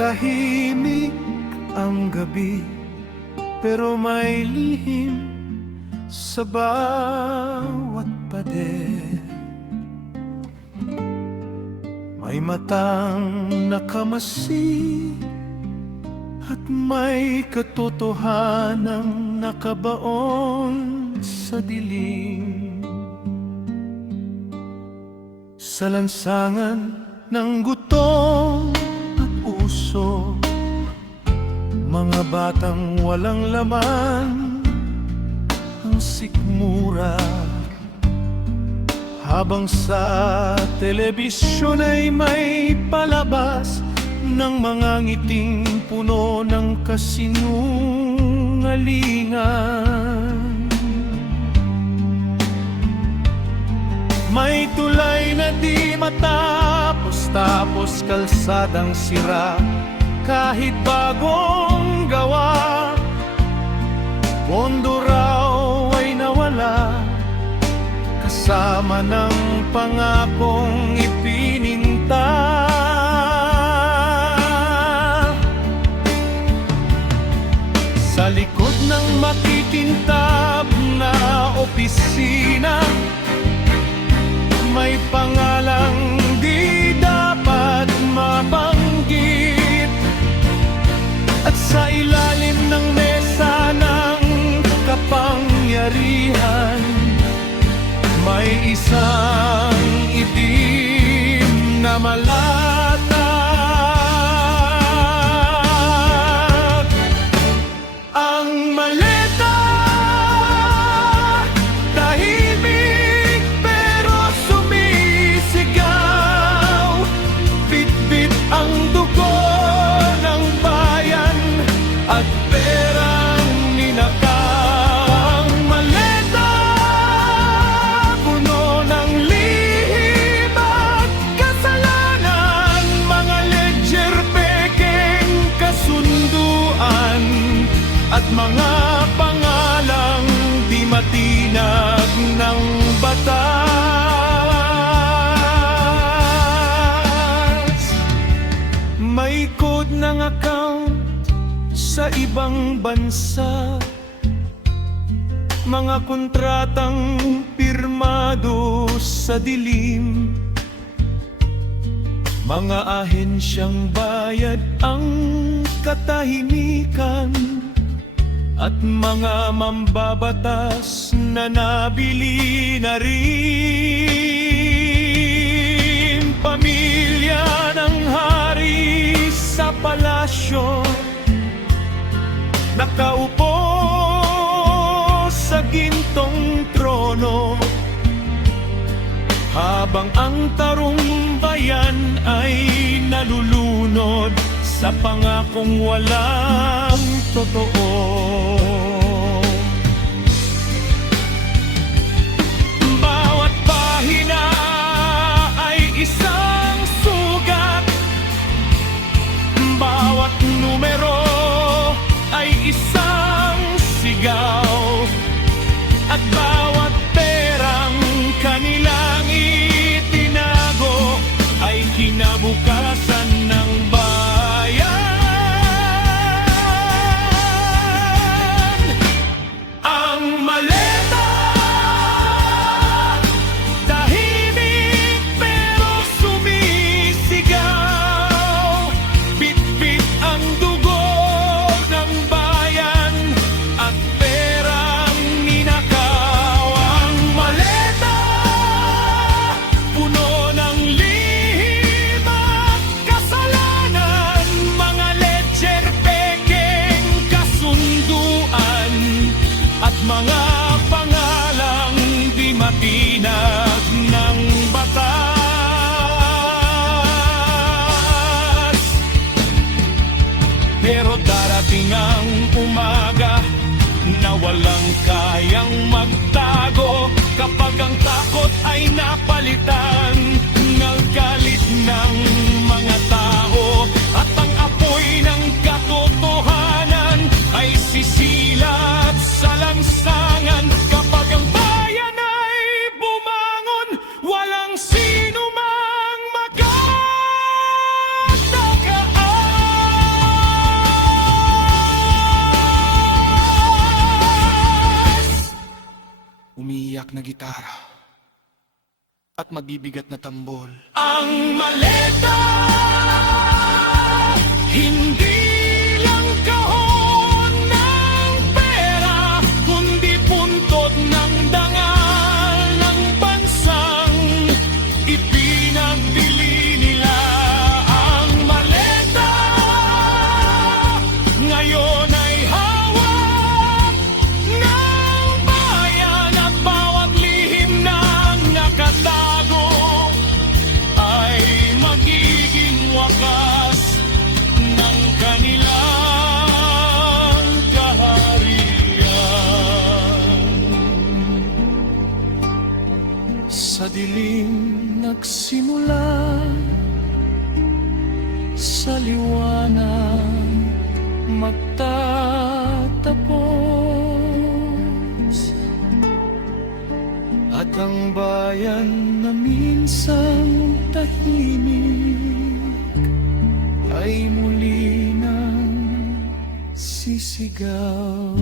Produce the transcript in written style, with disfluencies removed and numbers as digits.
Tahimik ang gabi, pero may lihim sa bawat pader. May matang nakamasi at may katotohanang nakabaon sa dilim. Sa lansangan ng gutom at uso, mga batang walang laman ang sikmura. Habang sa telebisyon ay may palabas ng mga ngiting puno ng kasinungalingan. May tulay na di matapos-tapos, kalsadang sira kahit bagong gawa. Pondo raw ay nawala kasama ng pangakong ipininta. Sa likod ng matitintab na opisina, may pangalang di dapat mabanggit, at sa ilalim ng mesa ng kapangyarihan may isang itim na malatag. Ang maleta, tahimik pero sumisigaw. Bit-bit ang dugo ng bayan at perang ninakaw. At mga pangalang di matinag ng batas. May code ng account sa ibang bansa, mga kontratang pirmado sa dilim, mga ahensyang bayad ang katahimikan, at mga mambabatas na nabili na rin. Pamilya ng hari sa palasyo, nakaupo sa gintong trono, habang ang tarong bayan ay nalulunod sa pangakong walang totoo. Bawat pahina ay isang sugat, bawat numero ay isang sigaw, at bawat perang kanilang itinago ay kinabukasan ng mga pangalang di matinag ng batas. Pero darating ang umaga na walang kayang magtago, kapag ang takot ay napalitan ng galit ng mga tao, at ang apoy ng katotohanan ay sisilat sa lansangan. Kapag ang bayan ay bumangon, walang sino mang magtatakaan. mabiyak na gitara at mabibigat na tambol. Ang maleta, hindi lang kahon ng pera, kundi puntot ng dangal ng bansang ipinagbili nila. Ang maleta ngayon ay hawak ng bayan at bawat lihim ng nakatago ay magiging wakas ng kanilang kaharian. Sa dilim nagsimula, sa liwanag magtatapos, at ang bayan na minsang tahimik ay muli nang sisigaw.